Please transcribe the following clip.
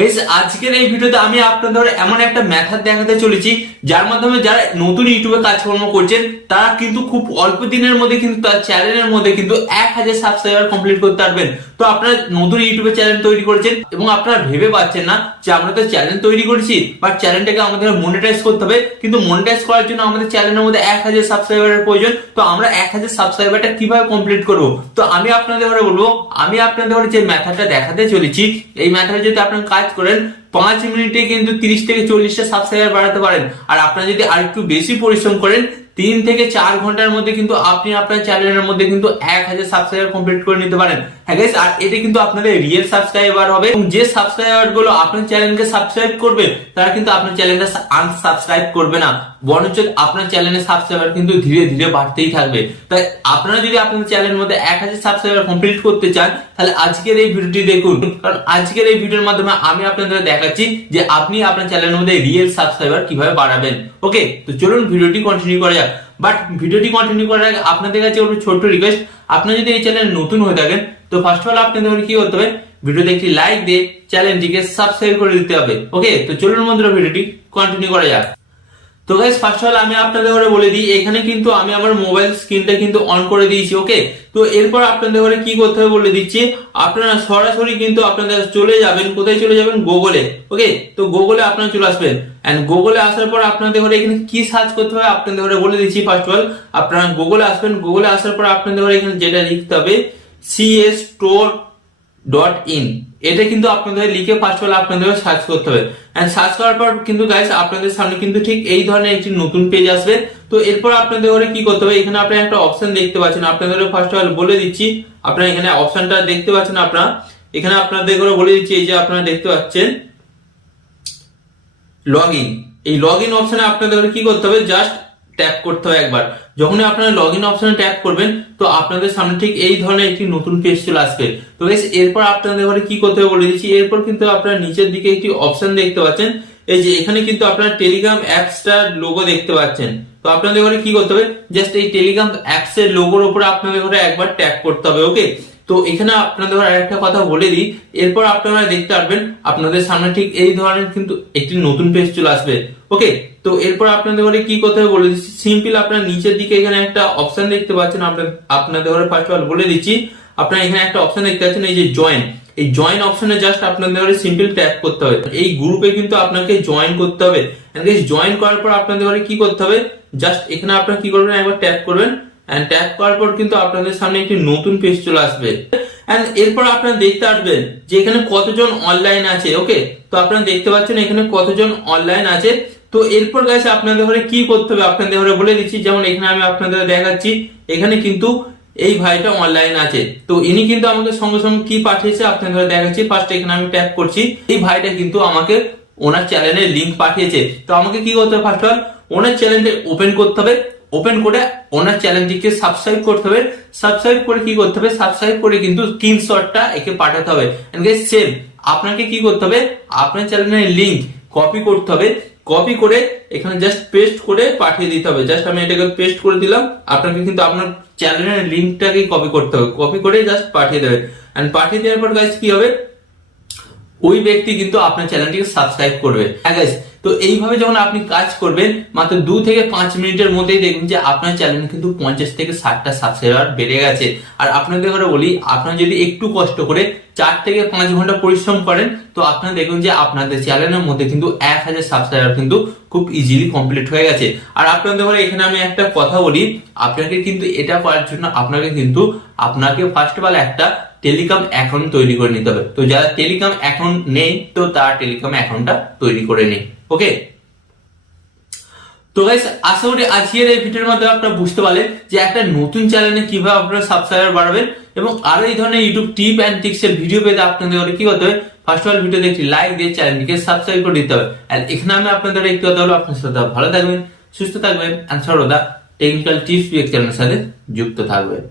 বেশ, আজকের এই ভিডিওতে আমি আপনাদের এমন একটা মেথড দেখাতে চলেছি যার মাধ্যমে যারা নতুন ইউটিউবে কাজকর্ম করছেন তারা কিন্তু খুব অল্প দিনের মধ্যে কিন্তু তার চ্যানেলের মধ্যে কিন্তু 1000 সাবস্ক্রাইবার কমপ্লিট করতে পারবেন। তো আপনারা নতুন ইউটিউবে চ্যানেল তৈরি করেছেন এবং আপনারা ভেবে পাচ্ছেন না যে আমরা তো চ্যানেল তৈরি করেছি, বাট চ্যানেলটাকে আমাদের মনিটাইজ করতে হবে, কিন্তু মনিটাইজ করার জন্য আমাদের চ্যানেলের মধ্যে 1000 সাবস্ক্রাইবারের প্রয়োজন। তো আমরা 1000 সাবস্ক্রাইবারটা কিভাবে কমপ্লিট করব? তো আমি আপনাদের বলবো, আমি আপনাদের যে মেথডটা দেখাতে চলেছি, এই মেথডে যদি আপনারা কাজ করেন 5 মিনিটে কিন্তু 30 থেকে 40টা সাবস্ক্রাইবার বাড়াতে পারেন। আর আপনারা যদি আরেকটু বেশি পরিশ্রম করেন 3 থেকে 4 ঘন্টার মধ্যে কিন্তু আপনি আপনার চ্যানেলের মধ্যে কিন্তু 1000 সাবস্ক্রাইবার কমপ্লিট করে নিতে পারেন। হ্যাঁ গাইস, আর এটা কিন্তু আপনাদের রিয়েল সাবস্ক্রাইবার হবে এবং যে সাবস্ক্রাইবার গুলো আপনার চ্যানেলকে সাবস্ক্রাইব করবে তারা কিন্তু আপনার চ্যানেলটা আনসাবস্ক্রাইব করবে না, বরঞ্চ আপনার চ্যানেলের সাবস্ক্রাইবার কিন্তু ধীরে ধীরে বাড়তেই থাকবে। তাই আপনারা যদি আপনাদের চ্যানেলের মধ্যে 1000 সাবস্ক্রাইবার কমপ্লিট করতে চান তাহলে আজকের এই ভিডিওটি দেখুন, কারণ আজকের এই ভিডিওর মাধ্যমে আমি আপনাদের দেখাচ্ছি যে আপনি আপনার চ্যানেলের মধ্যে রিয়েল সাবস্ক্রাইবার কিভাবে বাড়াবেন। ওকে, তো চলুন ভিডিওটি কন্টিনিউ করা যাক। বাট ভিডিওটি কন্টিনিউ করার আগে আপনাদের কাছে একটা ছোট্ট রিকোয়েস্ট, আপনারা যদি এই চ্যানেলে নতুন হয়ে থাকেন তো ফার্স্ট অফ অল আপনাদের কি করতে হবে, ভিডিওতে একটি লাইক দিয়ে চ্যানেলটিকে সাবস্ক্রাইব করে দিতে হবে। ওকে, তো চলুন বন্ধুরা ভিডিওটি কন্টিনিউ করা যাক। তো গাইস, ফার্স্ট অফ অল আমি আপনাদের বলে দিই, এখানে কিন্তু আমি আমার মোবাইল স্ক্রিনটা কিন্তু অন করে দিয়েছি। ওকে, তো এরপর আপনাদের কি করতে হবে বলে দিচ্ছি। আপনারা সরাসরি কিন্তু আপনাদের চলে যাবেন, কোথায় চলে যাবেন? গুগলে। ওকে, তো গুগলে আপনারা চলে আসবেন এন্ড গুগলে আসার পর আপনাদের এখানে কি সার্চ করতে হবে আপনাদের বলে দিচ্ছি। ফার্স্ট অফ অল আপনারা গুগলে আসবেন, গুগলে আসার পর আপনাদের এখানে যেটা লিখতে হবে CSstore.in, এটা কিন্তু আপনাদের লিখে ফার্স্ট অফ অল আপনাদের সার্চ করতে হবে। এন্ড সার্চ করার পর কিন্তু গাইস আপনাদের সামনে কিন্তু ঠিক এই ধরনের একটি নতুন পেজ আসবে। তো এরপর আপনাদের কি করতে হবে, এখানে আপনারা একটা অপশন দেখতে পাচ্ছেন, আপনাদের ফার্স্ট অফ অল বলে দিচ্ছি। আপনারা এখানে অপশনটা দেখতে পাচ্ছেন, আপনারা এখানে আপনাদের বলে দিচ্ছি, এই যে আপনারা দেখতে পাচ্ছেন লগইন। এই লগইন অপশনে আপনাদের কি করতে হবে, জাস্ট ট্যাপ করতে হবে একবার। যখনই আপনারা লগইন অপশনে ট্যাপ করবেন তো আপনাদের সামনে ঠিক এই ধরনের একটি নতুন পেজ চলে আসবে। তো গাইস, এরপর আপনাদের কি করতে হবে বলে দিচ্ছি। এরপর কিন্তু আপনারা নিচের দিকে একটি অপশন দেখতে পাচ্ছেন, এই যে এখানে কিন্তু আপনারা টেলিগ্রাম অ্যাপসটার লোগো দেখতে পাচ্ছেন। তো আপনাদের কি করতে হবে, জাস্ট এই টেলিগ্রাম অ্যাপস এর লোগোর উপরে আপনাদের একবার ট্যাপ করতে হবে। ওকে, তো এখানে আপনাদের আরেকটা কথা বলে দিই, এরপর আপনারা দেখতে পারবেন আপনাদের সামনে ঠিক এই ধরনের কিন্তু একটি নতুন পেজ চলে আসবে। ওকে, তো এরপর আপনাদের কি করতে হবে বলে দিচ্ছি। সিম্পল আপনারা নিচের দিকে এখানে একটা অপশন দেখতে পাচ্ছেন, আপনাদের ফার্স্ট অফ অল বলে দিচ্ছি। আপনারা এখানে একটা অপশন দেখতে পাচ্ছেন, এই যে জয়েন, এই জয়েন অপশনে জাস্ট আপনাদের সিম্পল ট্যাপ করতে হবে। এই গ্রুপে কিন্তু আপনাকে জয়েন করতে হবে। জয়েন করার পর আপনাদের কি করতে হবে, জাস্ট এখানে আপনারা কি করবেন, একবার ট্যাপ করবেন। এন্ড ট্যাপ করার পর কিন্তু আপনাদের সামনে একটি নতুন পেজ চলে আসবে। এন্ড এরপর আপনারা দেখতে পারবেন যে এখানে কতজন অনলাইন আছে। ওকে, তো আপনারা দেখতে পাচ্ছেন এখানে কতজন অনলাইন আছে। তো এরপর গাইস আপনাদের কি করতে হবে আপনাদের বলে দিচ্ছি। যেমন এখানে আমি আপনাদের দেখাচ্ছি, এখানে কিন্তু এই ভাইটা অনলাইন আছে। তো ইনি কিন্তু আমাকে সঙ্গে সঙ্গে কি পাঠিয়েছে আপনাদের দেখাচ্ছি। ফার্স্ট এখানে আমি ট্যাপ করছি, এই ভাইটা কিন্তু আমাকে ওনার চ্যানেলের লিংক পাঠিয়েছে। তো আমাকে কি করতে হবে, ফার্স্ট অফ অল ওনার চ্যানেলটা ওপেন করতে হবে। ওপেন করে ওনার চ্যানেলটিকে সাবস্ক্রাইব করতে হবে। সাবস্ক্রাইব করে কি করতে হবে, সাবস্ক্রাইব করে কিন্তু স্ক্রিনশটটা একে পাঠাতে হবে। এন্ড গাইস, সেম আপনাকে কি করতে হবে, আপনার চ্যানেলের লিংক কপি করতে হবে। কপি করে এখানে জাস্ট পেস্ট করে পাঠিয়ে দিতে হবে। জাস্ট আমি এটাকে পেস্ট করে দিলাম, আপনাকে কিন্তু আপনার চ্যানেলের লিংকটাকে কপি করতে হবে। কপি করে জাস্ট পাঠিয়ে দেবে। এন্ড পাঠিয়ে দেওয়ার পর গাইস কি হবে, ওই ব্যক্তি কিন্তু আপনার চ্যানেলটিকে সাবস্ক্রাইব করবে। হ্যাঁ গাইস, তো এইভাবে যখন আপনি কাজ করবেন মাত্র 2 থেকে 5 মিনিটের মধ্যেই দেখবেন যে আপনার চ্যানেল কিন্তু 50 থেকে 60টা সাবস্ক্রাইবার বেড়ে গেছে। আর আপনাদের বলি, আপনারা যদি একটু কষ্ট করে 4 থেকে 5 ঘন্টা পরিশ্রম করেন তো আপনারা দেখবেন যে আপনাদের চ্যানেলের মধ্যে কিন্তু 1000 সাবস্ক্রাইবার কিন্তু খুব ইজিলি কমপ্লিট হয়ে গেছে। আর আপনাদের এখানে আমি একটা কথা বলি, আপনাকে কিন্তু এটা করার জন্য আপনাকে ফার্স্ট অফ অল একটা টেলিগ্রাম অ্যাকাউন্ট তৈরি করে নিতে হবে। তো যারা টেলিগ্রাম অ্যাকাউন্ট নেই তো তার টেলিগ্রাম অ্যাকাউন্টটা তৈরি করে নিন। ওকে, তো গাইস আশা করি আজকের এই ভিডিওর মাধ্যমে আপনারা বুঝতে পারলেন যে একটা নতুন চ্যানেলে কিভাবে আপনারা সাবস্ক্রাইবার বাড়াবেন। এবং আরো এই ধরনের ইউটিউব টিপ এন্ড ট্রিক্স এর ভিডিও পেতে আপনাদের কি করতে হবে, ফার্স্ট অফ অল ভিডিওতে একটি লাইক দিয়ে চ্যানেলটিকে সাবস্ক্রাইব করে দিতে হবে। আর এখানে আমি আপনাদের একটু কথা বলবো, আপনার সাথে ভালো থাকবেন, সুস্থ থাকবেন, আর সর্বদা টেকনিক্যাল টিপস চ্যানেলের সাথে যুক্ত থাকবেন।